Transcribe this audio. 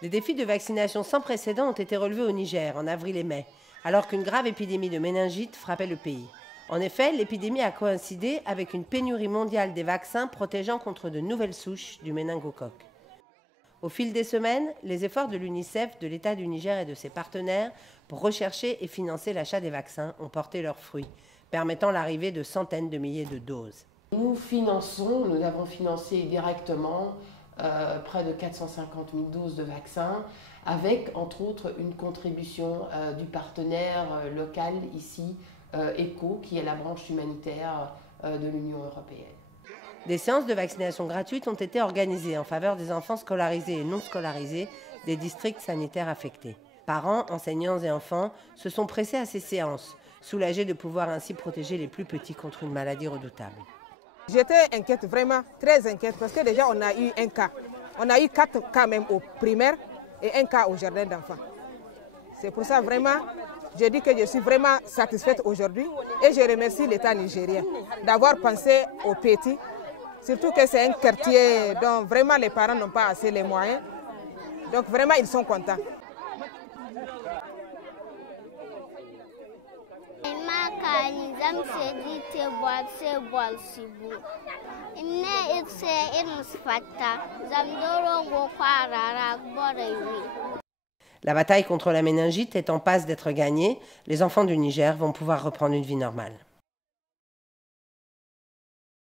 Des défis de vaccination sans précédent ont été relevés au Niger en avril et mai, alors qu'une grave épidémie de méningite frappait le pays. En effet, l'épidémie a coïncidé avec une pénurie mondiale des vaccins protégeant contre de nouvelles souches du méningocoque. Au fil des semaines, les efforts de l'UNICEF, de l'État du Niger et de ses partenaires pour rechercher et financer l'achat des vaccins ont porté leurs fruits, permettant l'arrivée de centaines de milliers de doses. Nous avons financé directement près de 450 000 doses de vaccins, avec entre autres une contribution du partenaire local ici, ECHO, qui est la branche humanitaire de l'Union européenne. Des séances de vaccination gratuites ont été organisées en faveur des enfants scolarisés et non scolarisés des districts sanitaires affectés. Parents, enseignants et enfants se sont pressés à ces séances, soulagés de pouvoir ainsi protéger les plus petits contre une maladie redoutable. J'étais inquiète, vraiment très inquiète, parce que déjà on a eu un cas. On a eu 4 cas même au primaire et un cas au jardin d'enfants. C'est pour ça vraiment, je dis que je suis vraiment satisfaite aujourd'hui et je remercie l'État nigérien d'avoir pensé aux petits, surtout que c'est un quartier dont vraiment les parents n'ont pas assez les moyens. Donc vraiment ils sont contents. La bataille contre la méningite est en passe d'être gagnée, les enfants du Niger vont pouvoir reprendre une vie normale.